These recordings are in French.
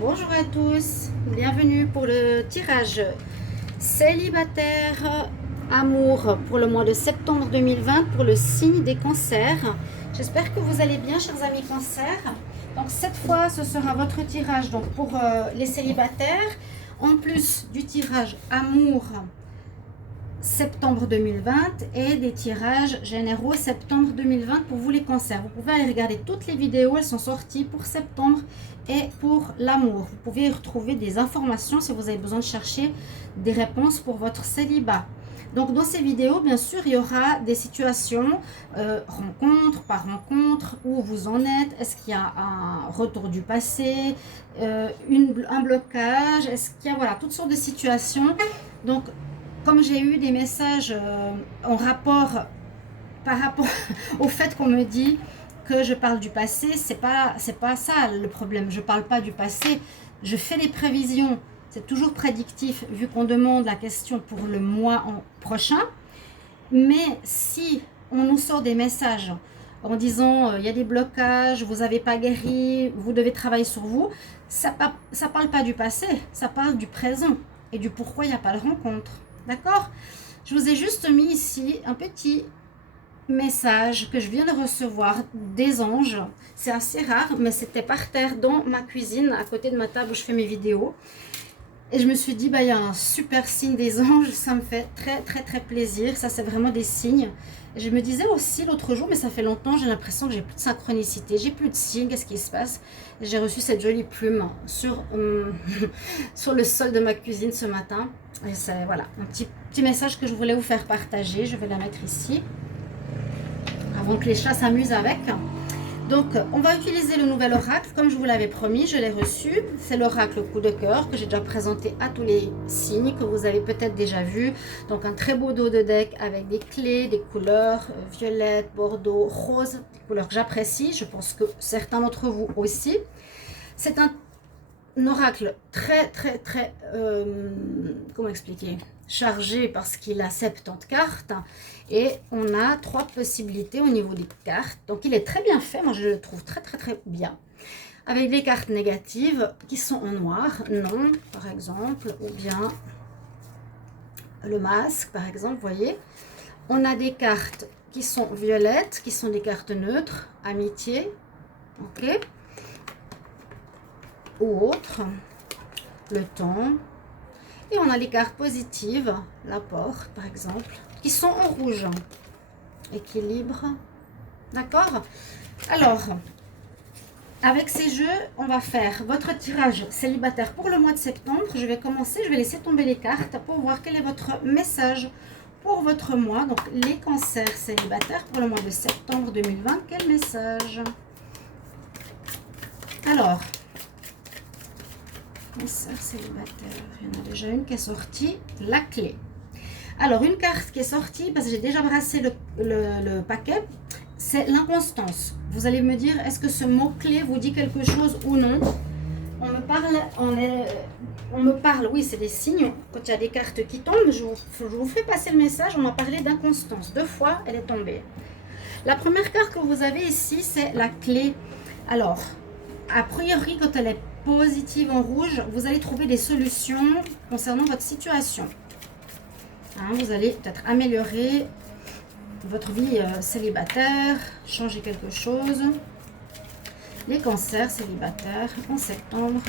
Bonjour à tous, bienvenue pour le tirage célibataire amour pour le mois de septembre 2020 pour le signe des cancers. J'espère que vous allez bien, chers amis cancers. Donc cette fois, ce sera votre tirage donc pour les célibataires, en plus du tirage amour septembre 2020 et des tirages généraux septembre 2020 pour vous les cancers. Vous pouvez aller regarder toutes les vidéos, elles sont sorties pour septembre et pour l'amour. Vous pouvez y retrouver des informations si vous avez besoin de chercher des réponses pour votre célibat. Donc dans ces vidéos, bien sûr, il y aura des situations, rencontre par rencontre, où vous en êtes, est-ce qu'il y a un retour du passé, un blocage, est-ce qu'il y a voilà, toutes sortes de situations. Donc comme j'ai eu des messages en rapport par rapport au fait qu'on me dit que je parle du passé, c'est pas ça le problème. Je parle pas du passé, je fais des prévisions. C'est toujours prédictif vu qu'on demande la question pour le mois prochain. Mais si on nous sort des messages en disant il y a des blocages, vous n'avez pas guéri, vous devez travailler sur vous, ça parle pas du passé, ça parle du présent et du pourquoi il n'y a pas de rencontre. D'accord? Je vous ai juste mis ici un petit message que je viens de recevoir des anges. C'est assez rare, mais c'était par terre dans ma cuisine, à côté de ma table où je fais mes vidéos. Et je me suis dit, bah, il y a un super signe des anges, ça me fait très très très plaisir. Ça, c'est vraiment des signes. Et je me disais aussi l'autre jour, mais ça fait longtemps, j'ai l'impression que j'ai plus de synchronicité, j'ai plus de signes, qu'est-ce qui se passe? J'ai reçu cette jolie plume sur, sur le sol de ma cuisine ce matin. Et c'est voilà, un petit message que je voulais vous faire partager. Je vais la mettre ici, avant que les chats s'amusent avec. Donc, on va utiliser le nouvel oracle, comme je vous l'avais promis, je l'ai reçu. C'est l'oracle coup de cœur que j'ai déjà présenté à tous les signes que vous avez peut-être déjà vu. Donc, un très beau dos de deck avec des clés, des couleurs violette, bordeaux, rose, des couleurs que j'apprécie. Je pense que certains d'entre vous aussi. C'est un oracle très, comment expliquer, chargé parce qu'il a 70 cartes et on a 3 possibilités au niveau des cartes. Donc il est très bien fait, moi je le trouve très bien. Avec des cartes négatives qui sont en noir, non par exemple, ou bien le masque par exemple, vous voyez. On a des cartes qui sont violettes, qui sont des cartes neutres, amitié, ok, ou autre, le temps. Et on a les cartes positives, la porte par exemple, qui sont en rouge. Équilibre. D'accord? Alors, avec ces jeux, on va faire votre tirage célibataire pour le mois de septembre. Je vais commencer, je vais laisser tomber les cartes pour voir quel est votre message pour votre mois. Donc, les cancers célibataires pour le mois de septembre 2020. Quel message? Alors, cancer célibataire, il y en a déjà une qui est sortie, la clé. Alors, une carte qui est sortie, parce que j'ai déjà brassé le paquet, c'est l'inconstance. Vous allez me dire, est-ce que ce mot-clé vous dit quelque chose ou non? On me parle, oui, c'est des signes. Quand il y a des cartes qui tombent, je vous fais passer le message, on m'a parlé d'inconstance. 2 fois, elle est tombée. La première carte que vous avez ici, c'est la clé. Alors, a priori, quand elle est positive en rouge, vous allez trouver des solutions concernant votre situation. Hein, vous allez peut-être améliorer votre vie célibataire, changer quelque chose. Les cancers célibataires en septembre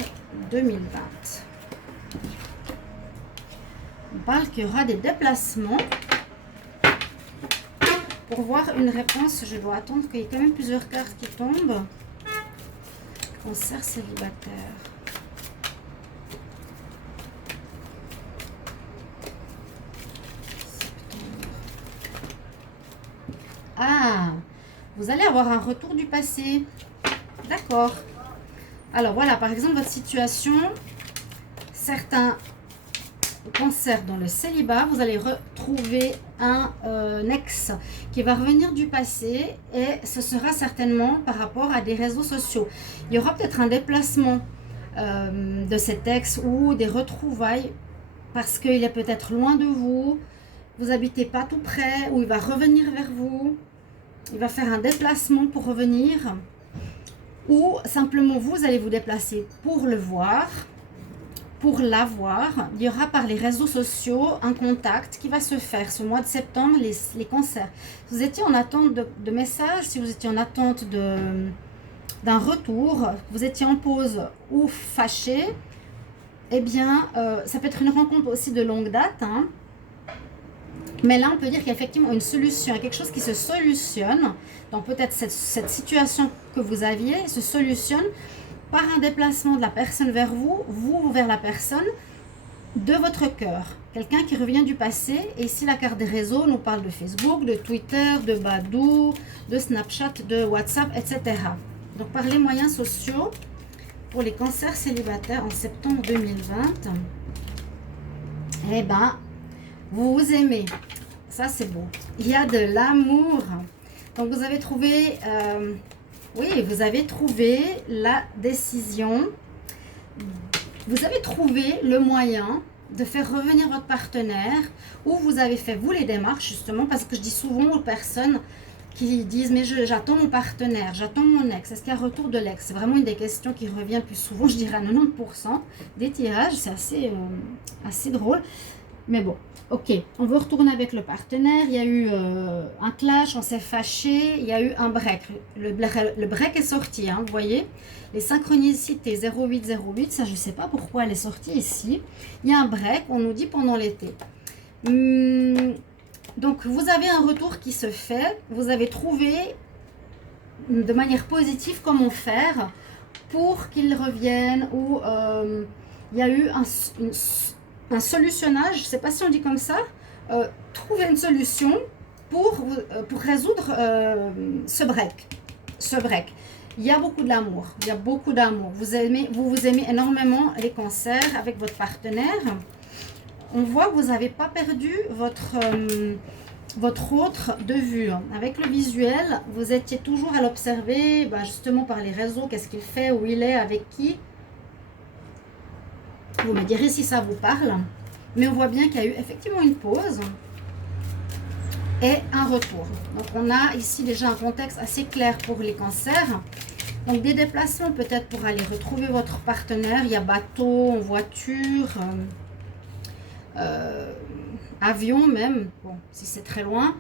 2020. On parle qu'il y aura des déplacements. Pour voir une réponse, je dois attendre qu'il y ait quand même plusieurs cartes qui tombent. Cancer célibataire. Ah, vous allez avoir un retour du passé. D'accord. Alors voilà, par exemple, votre situation, certains cancers dans le célibat, vous allez retrouver un ex qui va revenir du passé et ce sera certainement par rapport à des réseaux sociaux. Il y aura peut-être un déplacement de cet ex ou des retrouvailles parce qu'il est peut-être loin de vous, vous n'habitez pas tout près ou il va revenir vers vous. Il va faire un déplacement pour revenir. ou simplement vous allez vous déplacer pour le voir, pour l'avoir. Il y aura par les réseaux sociaux un contact qui va se faire ce mois de septembre, les cancers. Si vous étiez en attente de messages, si vous étiez en attente d'un retour, vous étiez en pause ou fâché, eh bien, ça peut être une rencontre aussi de longue date, hein. Mais là, on peut dire qu'il y a effectivement une solution, quelque chose qui se solutionne. Donc peut-être cette situation que vous aviez se solutionne par un déplacement de la personne vers vous, vous vers la personne, de votre cœur. Quelqu'un qui revient du passé. Et ici, la carte des réseaux nous parle de Facebook, de Twitter, de Badoo, de Snapchat, de WhatsApp, etc. Donc par les moyens sociaux, pour les cancers célibataires en septembre 2020, eh ben, vous vous aimez. Ça, c'est beau. Il y a de l'amour. Donc, vous avez trouvé... oui, vous avez trouvé la décision. Vous avez trouvé le moyen de faire revenir votre partenaire, ou vous avez fait, vous, les démarches, justement, parce que je dis souvent aux personnes qui disent, mais j'attends mon partenaire, j'attends mon ex, est-ce qu'il y a retour de l'ex? C'est vraiment une des questions qui revient le plus souvent, je dirais à 90% des tirages, c'est assez drôle. Mais bon, ok, on veut retourner avec le partenaire, il y a eu un clash, on s'est fâché, il y a eu un break. Le break est sorti, hein, vous voyez. Les synchronicités 0808, ça je ne sais pas pourquoi elle est sortie ici. Il y a un break, on nous dit pendant l'été. Donc vous avez un retour qui se fait, vous avez trouvé de manière positive comment faire pour qu'ils reviennent, ou il y a eu un solutionnage, je ne sais pas si on dit comme ça, trouver une solution pour résoudre ce break. Il y a beaucoup d'amour, il y a beaucoup d'amour. Vous vous aimez énormément les cancers avec votre partenaire. On voit que vous n'avez pas perdu votre autre de vue. Avec le visuel, vous étiez toujours à l'observer, justement par les réseaux, qu'est-ce qu'il fait, où il est, avec qui. Vous me direz si ça vous parle. Mais on voit bien qu'il y a eu effectivement une pause et un retour. Donc on a ici déjà un contexte assez clair pour les cancers. Donc des déplacements peut-être pour aller retrouver votre partenaire. Il y a bateau, en voiture, avion même. Bon, si c'est très loin,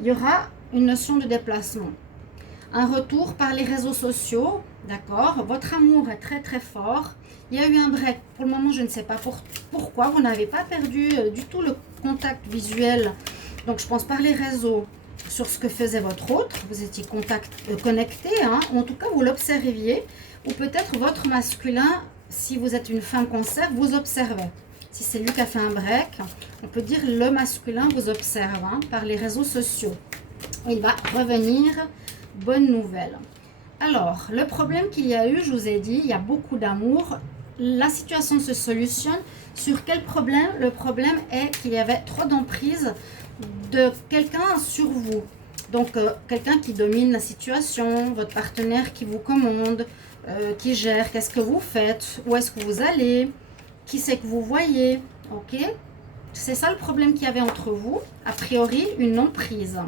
il y aura une notion de déplacement. Un retour par les réseaux sociaux, d'accord. Votre amour est très très fort. Il y a eu un break. Pour le moment, je ne sais pas pourquoi. Vous n'avez pas perdu du tout le contact visuel. Donc, je pense par les réseaux sur ce que faisait votre autre. Vous étiez connecté, hein. En tout cas, vous l'observiez. Ou peut-être votre masculin, si vous êtes une femme cancer, vous observez. Si c'est lui qui a fait un break, on peut dire le masculin vous observe, hein, par les réseaux sociaux. Il va revenir. Bonne nouvelle. Alors, le problème qu'il y a eu, je vous ai dit, il y a beaucoup d'amour. La situation se solutionne. Sur quel problème? Le problème est qu'il y avait trop d'emprise de quelqu'un sur vous. Donc, quelqu'un qui domine la situation, votre partenaire qui vous commande, qui gère, qu'est-ce que vous faites, où est-ce que vous allez, qui c'est que vous voyez, ok? C'est ça le problème qu'il y avait entre vous. A priori, une emprise.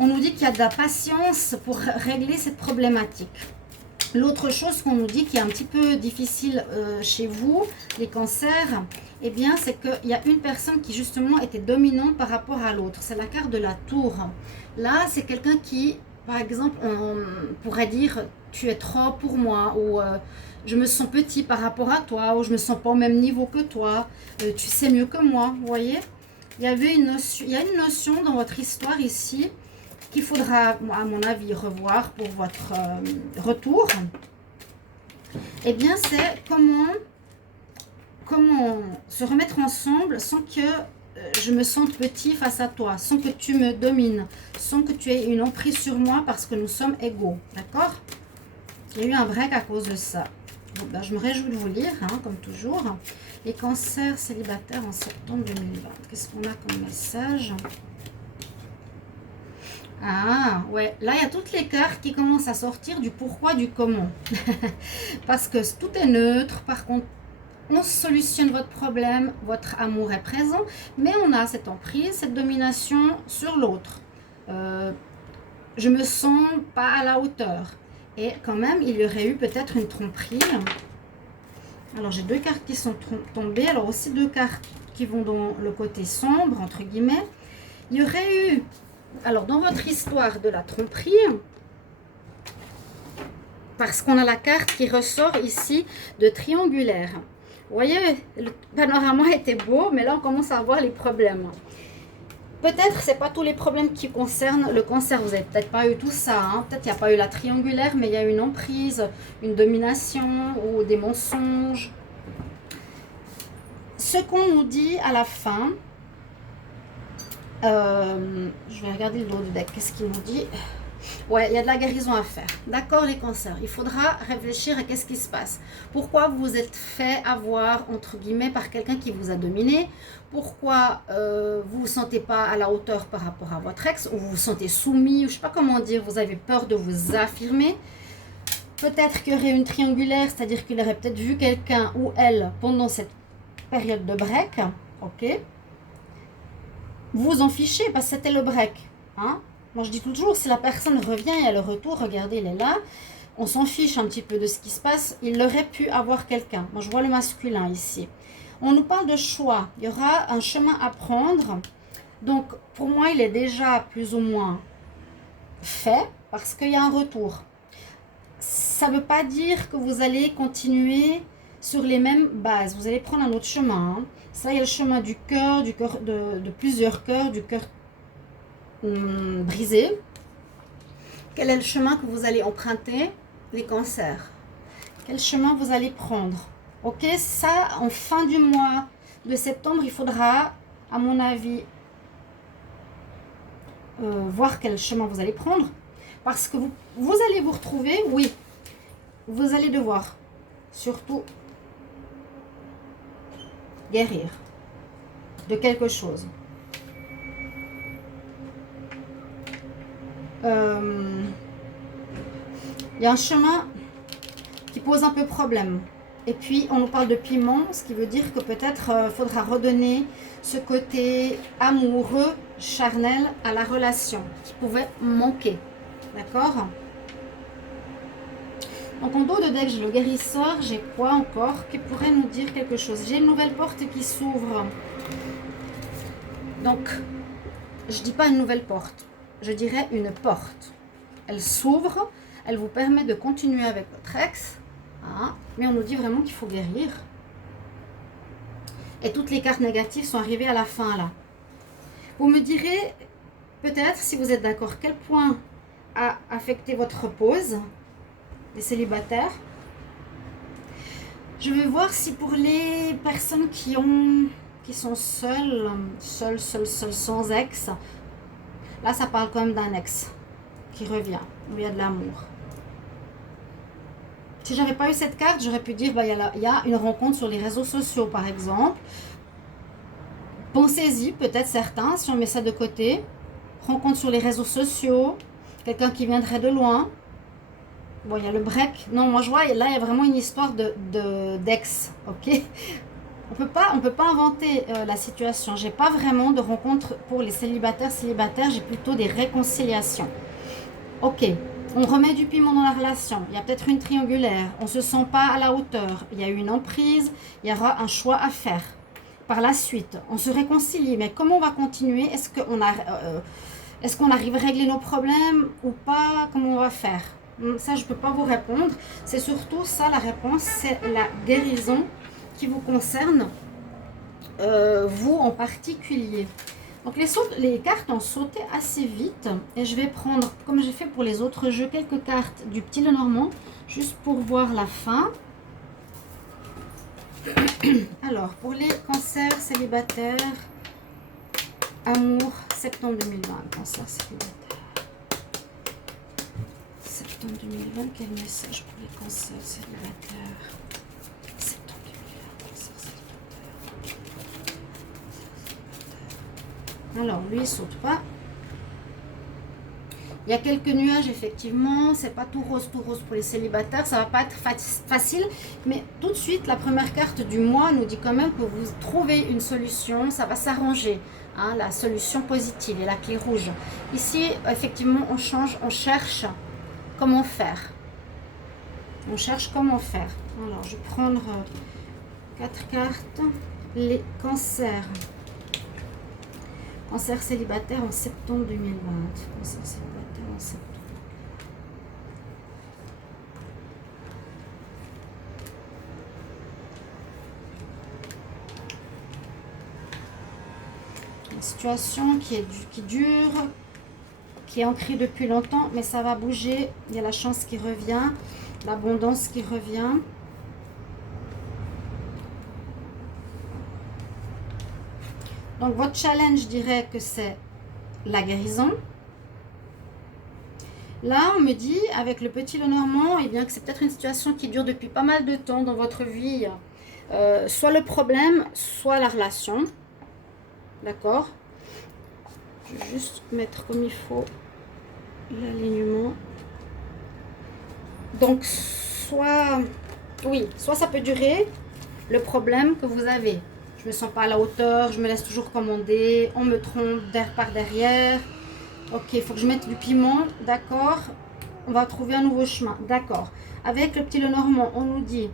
On nous dit qu'il y a de la patience pour régler cette problématique. L'autre chose qu'on nous dit qui est un petit peu difficile chez vous, les cancers, eh bien, c'est qu'il y a une personne qui justement était dominante par rapport à l'autre. C'est la carte de la tour. Là, c'est quelqu'un qui, par exemple, on pourrait dire « tu es trop pour moi » ou je me sens petit par rapport à toi » ou « je me sens pas au même niveau que toi, tu sais mieux que moi ». Vous voyez, il y a une notion dans votre histoire ici qu'il faudra, à mon avis, revoir pour votre retour. Eh bien, c'est comment se remettre ensemble sans que je me sente petit face à toi, sans que tu me domines, sans que tu aies une emprise sur moi parce que nous sommes égaux. D'accord? Il y a eu un break à cause de ça. Bon, ben, je me réjouis de vous lire, hein, comme toujours. Les cancers célibataires en septembre 2020. Qu'est-ce qu'on a comme message? Ah, ouais. Là, il y a toutes les cartes qui commencent à sortir du pourquoi, du comment. Parce que tout est neutre. Par contre, on solutionne votre problème. Votre amour est présent. Mais on a cette emprise, cette domination sur l'autre. Je me sens pas à la hauteur. Et quand même, il y aurait eu peut-être une tromperie. Alors, j'ai 2 cartes qui sont tombées. Alors, aussi 2 cartes qui vont dans le côté sombre, entre guillemets. Il y aurait eu, alors, dans votre histoire de la tromperie, parce qu'on a la carte qui ressort ici de triangulaire. Vous voyez, le panorama était beau, mais là, on commence à voir les problèmes. Peut-être c'est pas tous les problèmes qui concernent le cancer. Vous n'avez peut-être pas eu tout ça. Hein. Peut-être qu'il n'y a pas eu la triangulaire, mais il y a eu une emprise, une domination ou des mensonges. Ce qu'on nous dit à la fin, je vais regarder le dos du deck. Qu'est-ce qu'il nous dit? Ouais, il y a de la guérison à faire. D'accord, les cancers. Il faudra réfléchir à qu'est-ce qui se passe. Pourquoi vous vous êtes fait avoir, entre guillemets, par quelqu'un qui vous a dominé? Pourquoi vous ne vous sentez pas à la hauteur par rapport à votre ex? Ou vous vous sentez soumis? Je ne sais pas comment dire. Vous avez peur de vous affirmer? Peut-être qu'il y aurait une triangulaire, c'est-à-dire qu'il aurait peut-être vu quelqu'un ou elle pendant cette période de break. Ok? Vous vous en fichez parce que c'était le break. Hein? Moi, je dis toujours, si la personne revient et elle le retour, regardez, il est là, on s'en fiche un petit peu de ce qui se passe. Il aurait pu avoir quelqu'un. Moi, je vois le masculin ici. On nous parle de choix. Il y aura un chemin à prendre. Donc, pour moi, il est déjà plus ou moins fait parce qu'il y a un retour. Ça ne veut pas dire que vous allez continuer sur les mêmes bases. Vous allez prendre un autre chemin. Hein. Ça, il y a le chemin du cœur de plusieurs cœurs, du cœur brisé. Quel est le chemin que vous allez emprunter? Les cancers. Quel chemin vous allez prendre? Ok, ça, en fin du mois de septembre, il faudra, à mon avis, voir quel chemin vous allez prendre. Parce que vous allez vous retrouver, oui, vous allez devoir surtout guérir de quelque chose. Il y a un chemin qui pose un peu problème. Et puis, on nous parle de piment, ce qui veut dire que peut-être faudra redonner ce côté amoureux, charnel à la relation qui pouvait manquer. D'accord? Donc, en dos de deck, j'ai le guérisseur. J'ai quoi encore qui pourrait nous dire quelque chose? J'ai une nouvelle porte qui s'ouvre. Donc, je dis pas une nouvelle porte. Je dirais une porte. Elle s'ouvre, elle vous permet de continuer avec votre ex, hein, mais on nous dit vraiment qu'il faut guérir. Et toutes les cartes négatives sont arrivées à la fin là. Vous me direz, peut-être, si vous êtes d'accord, quel point a affecté votre pause, les célibataires. Je vais voir si pour les personnes qui sont seules, sans ex, là, ça parle quand même d'un ex qui revient, où il y a de l'amour. Si j'avais pas eu cette carte, j'aurais pu dire, bah, il y a une rencontre sur les réseaux sociaux, par exemple. Pensez-y, peut-être certains, si on met ça de côté. Rencontre sur les réseaux sociaux, quelqu'un qui viendrait de loin. Bon, il y a le break. Non, moi, je vois, là, il y a vraiment une histoire d'ex, ok? On peut pas inventer la situation. J'ai pas vraiment de rencontre pour les célibataires. J'ai plutôt des réconciliations. Ok, on remet du piment dans la relation. Il y a peut-être une triangulaire. On se sent pas à la hauteur. Il y a eu une emprise. Il y aura un choix à faire. Par la suite, on se réconcilie. Mais comment on va continuer? Est-ce qu'on arrive à régler nos problèmes ou pas? Comment on va faire? Ça, je peux pas vous répondre. C'est surtout ça la réponse. C'est la guérison qui vous concerne, vous en particulier. Donc les cartes ont sauté assez vite et je vais prendre, comme j'ai fait pour les autres jeux, quelques cartes du Petit Lenormand, juste pour voir la fin. Alors, pour les cancers célibataires, amour, septembre 2020, cancer célibataire. Septembre 2020, quel message pour les cancers célibataires? Alors, lui, il saute pas. Il y a quelques nuages, effectivement. C'est pas tout rose pour les célibataires. Ça va pas être facile. Mais tout de suite, la première carte du mois nous dit quand même que vous trouvez une solution. Ça va s'arranger. Hein, la solution positive et la clé rouge. Ici, effectivement, on change, on cherche comment faire. On cherche comment faire. Alors, je vais prendre 4 cartes. Les cancers. Cancer célibataire en septembre 2020. Cancer célibataire en septembre. Une situation qui dure, qui est ancrée depuis longtemps, mais ça va bouger. Il y a la chance qui revient, l'abondance qui revient. Donc, votre challenge, je dirais que c'est la guérison. Là, on me dit, avec le petit Lenormand, eh bien, que c'est peut-être une situation qui dure depuis pas mal de temps dans votre vie. Soit le problème, soit la relation. D'accord? Je vais juste mettre comme il faut l'alignement. Donc, soit ça peut durer le problème que vous avez. Je me sens pas à la hauteur, je me laisse toujours commander, on me trompe par derrière. Ok, il faut que je mette du piment, d'accord. On va trouver un nouveau chemin, d'accord. Avec le petit Lenormand, on nous dit,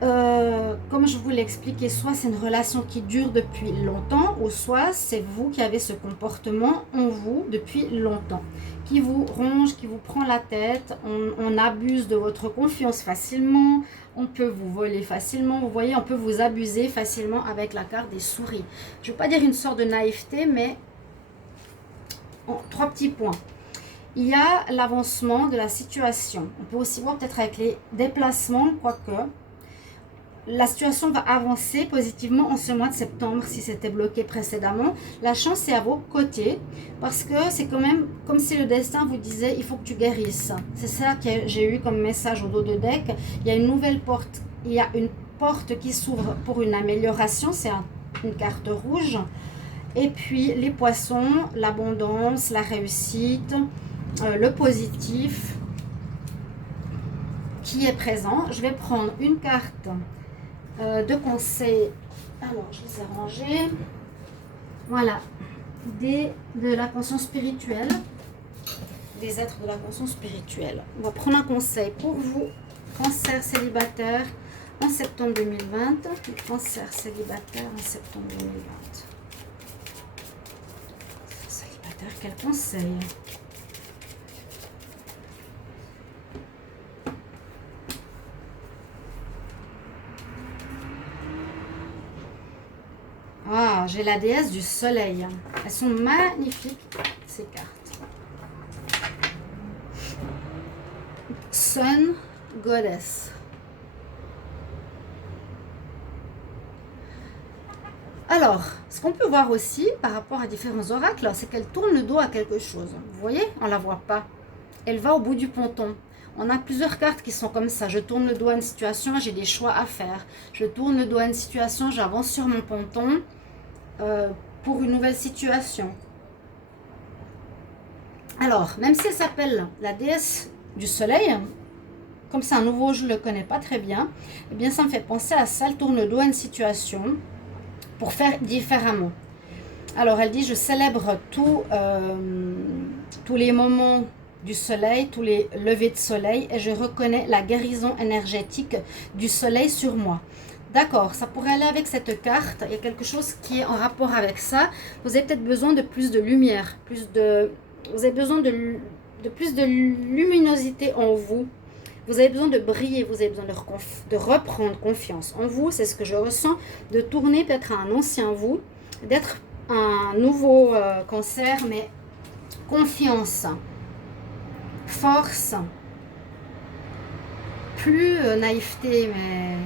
comme je vous l'ai expliqué, soit c'est une relation qui dure depuis longtemps, ou soit c'est vous qui avez ce comportement en vous depuis longtemps, qui vous ronge, qui vous prend la tête, on abuse de votre confiance facilement, on peut vous voler facilement, vous voyez, on peut vous abuser facilement avec la carte des souris. Je ne veux pas dire une sorte de naïveté, mais 3 petits points. Il y a l'avancement de la situation. On peut aussi voir peut-être avec les déplacements, quoique la situation va avancer positivement en ce mois de septembre si c'était bloqué précédemment. La chance est à vos côtés parce que c'est quand même comme si le destin vous disait il faut que tu guérisses. C'est ça que j'ai eu comme message au dos de deck. Il y a une nouvelle porte, il y a une porte qui s'ouvre pour une amélioration, c'est une carte rouge. Et puis les poissons, l'abondance, la réussite, le positif qui est présent. Je vais prendre une carte de conseils. Alors, je les ai rangés. Voilà. De la conscience spirituelle. Des êtres de la conscience spirituelle. On va prendre un conseil pour vous. Cancer célibataire en septembre 2020. Cancer célibataire en septembre 2020. Célibataire, quel conseil? Ah, j'ai la déesse du soleil. Elles sont magnifiques, ces cartes. Sun Goddess. Alors, ce qu'on peut voir aussi par rapport à différents oracles, c'est qu'elle tourne le dos à quelque chose. Vous voyez, on ne la voit pas. Elle va au bout du ponton. On a plusieurs cartes qui sont comme ça. Je tourne le dos à une situation, j'ai des choix à faire. Je tourne le dos à une situation, j'avance sur mon ponton pour une nouvelle situation. Alors, même si elle s'appelle la déesse du soleil, comme c'est un nouveau, je ne le connais pas très bien, eh bien ça me fait penser à ça, elle tourne le dos à une situation pour faire différemment. Alors, elle dit, je célèbre tous les moments du soleil, tous les levées de soleil, et je reconnais la guérison énergétique du soleil sur moi. D'accord, ça pourrait aller avec cette carte. Il y a quelque chose qui est en rapport avec ça. Vous avez peut-être besoin de plus de lumière, vous avez besoin de plus de luminosité en vous. Vous avez besoin de briller, vous avez besoin de reprendre confiance en vous. C'est ce que je ressens, de tourner peut-être à un ancien vous, d'être un nouveau cancer, mais confiance, force, plus naïveté, mais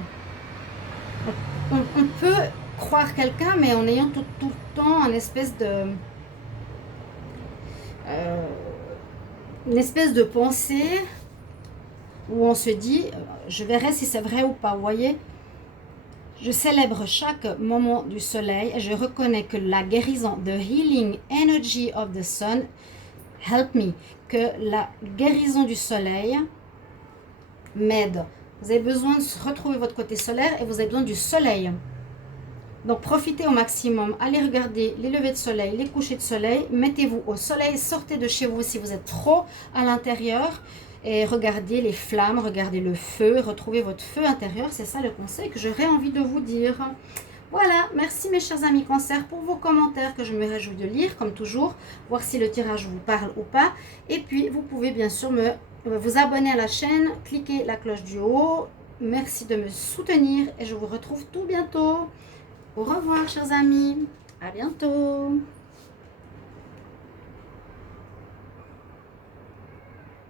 on peut croire quelqu'un, mais en ayant tout le temps une espèce de pensée où on se dit, je verrai si c'est vrai ou pas, vous voyez. Je célèbre chaque moment du soleil et je reconnais que la guérison, the healing energy of the sun, help me, que la guérison du soleil m'aide. Vous avez besoin de retrouver votre côté solaire et vous avez besoin du soleil. Donc profitez au maximum, allez regarder les levées de soleil, les couchers de soleil, mettez-vous au soleil, sortez de chez vous si vous êtes trop à l'intérieur. Et regardez les flammes, regardez le feu, retrouvez votre feu intérieur. C'est ça le conseil que j'aurais envie de vous dire. Voilà, merci mes chers amis Cancer pour vos commentaires que je me réjouis de lire, comme toujours, voir si le tirage vous parle ou pas. Et puis, vous pouvez bien sûr vous abonner à la chaîne, cliquer la cloche du haut. Merci de me soutenir et je vous retrouve tout bientôt. Au revoir chers amis, à bientôt.